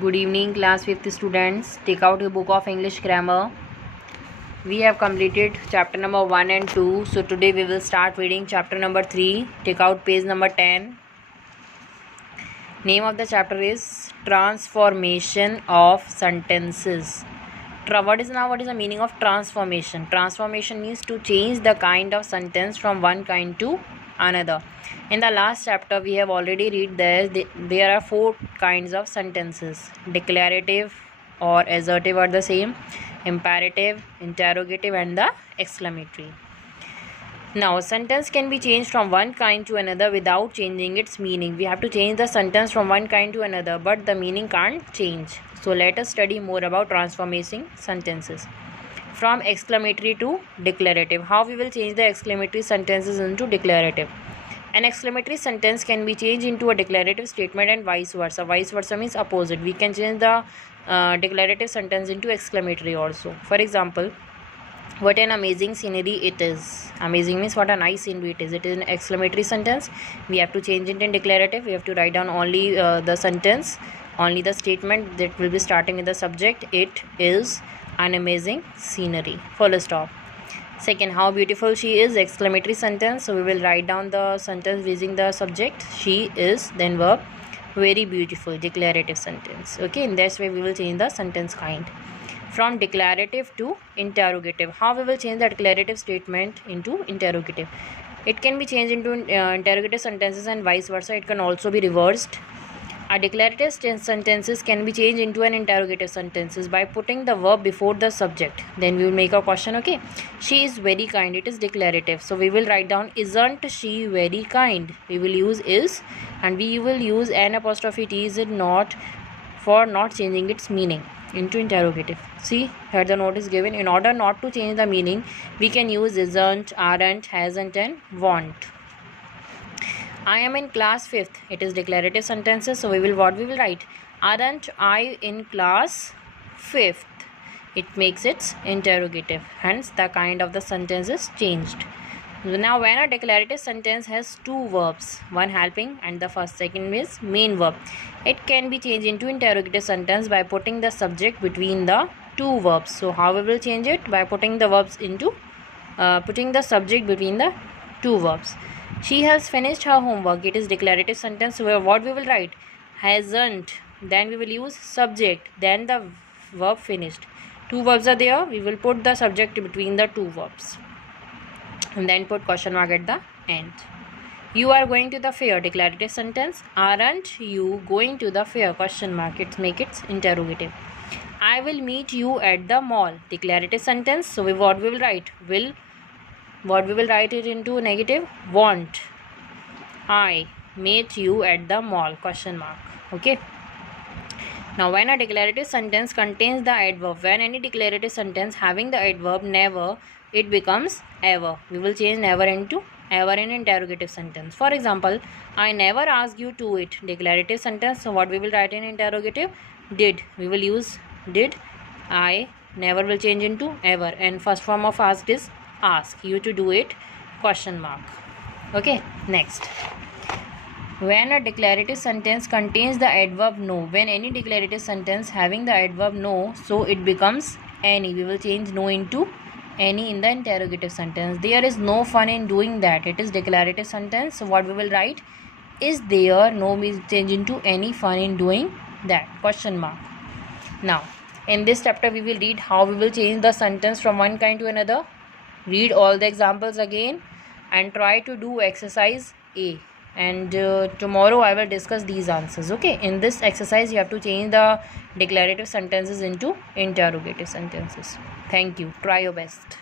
Good evening, class 5th students. Take out your book of English grammar. We have completed chapter number 1 and 2. So today we will start reading chapter number 3. Take out page number 10. Name of the chapter is Transformation of Sentences. What is the meaning of transformation? Transformation means to change the kind of sentence from one kind to another. In the last chapter we have already read there are 4 kinds of sentences: declarative or assertive are the same, imperative, interrogative, and the exclamatory. Now, a sentence can be changed from one kind to another without changing its meaning. We have to change the sentence from one kind to another, but the meaning can't change. So let us study more about transforming sentences. From exclamatory to declarative. How we will change the exclamatory sentences into declarative? An exclamatory sentence can be changed into a declarative statement and vice versa. Vice versa means opposite. We can change the declarative sentence into exclamatory also. For example, what an amazing scenery it is. Amazing means what a nice scenery it is. It is an exclamatory sentence. We have to change it in declarative. We have to write down only the sentence, only the statement that will be starting with the subject. It is an amazing scenery. Full stop. Second, how beautiful she is, exclamatory sentence. So we will write down the sentence using the subject. She is, then verb, very beautiful, declarative sentence. Okay, in this way we will change the sentence kind. From declarative to interrogative. How we will change the declarative statement into interrogative? It can be changed into interrogative sentences and vice versa. It can also be reversed. A declarative sentences can be changed into an interrogative sentences by putting the verb before the subject. Then we will make a question. Okay, she is very kind. It is declarative. So we will write down, isn't she very kind? We will use is, and we will use an apostrophe t, is it not, for not changing its meaning into interrogative. See, here the note is given. In order not to change the meaning, we can use isn't, aren't, hasn't, and won't. I am in class 5th. It is declarative sentences. So we will write? Aren't I in class 5th? It makes it interrogative. Hence, the kind of the sentence is changed. Now, when a declarative sentence has 2 verbs, one helping and the second is main verb, it can be changed into interrogative sentence by putting the subject between the 2 verbs. So, how we will change it? By putting the verbs into, putting the subject between the 2 verbs. She has finished her homework. It is declarative sentence. So, what we will write? Hasn't. Then we will use subject. Then the verb finished. 2 verbs are there. We will put the subject between the 2 verbs. And then put question mark at the end. You are going to the fair. Declarative sentence. Aren't you going to the fair? Question mark. It make it interrogative. I will meet you at the mall. Declarative sentence. So what we will write? What we will write it into negative? Want. I meet you at the mall. Question mark. Okay. Now, when a declarative sentence contains the adverb, when any declarative sentence having the adverb never, it becomes ever. We will change never into ever in interrogative sentence. For example, I never asked you to eat. Declarative sentence. So what we will write in interrogative? Did. We will use did. I never will change into ever. And first form of asked is ask you to do it. Question mark. Okay. Next. When a declarative sentence contains the adverb no, when any declarative sentence having the adverb no, so it becomes any. We will change no into any in the interrogative sentence. There is no fun in doing that. It is declarative sentence. So what we will write? Is there no means change into any fun in doing that? Question mark. Now, in this chapter we will read how we will change the sentence from one kind to another. Read all the examples again and try to do exercise A. And tomorrow I will discuss these answers. Okay, in this exercise you have to change the declarative sentences into interrogative sentences. Thank you. Try your best.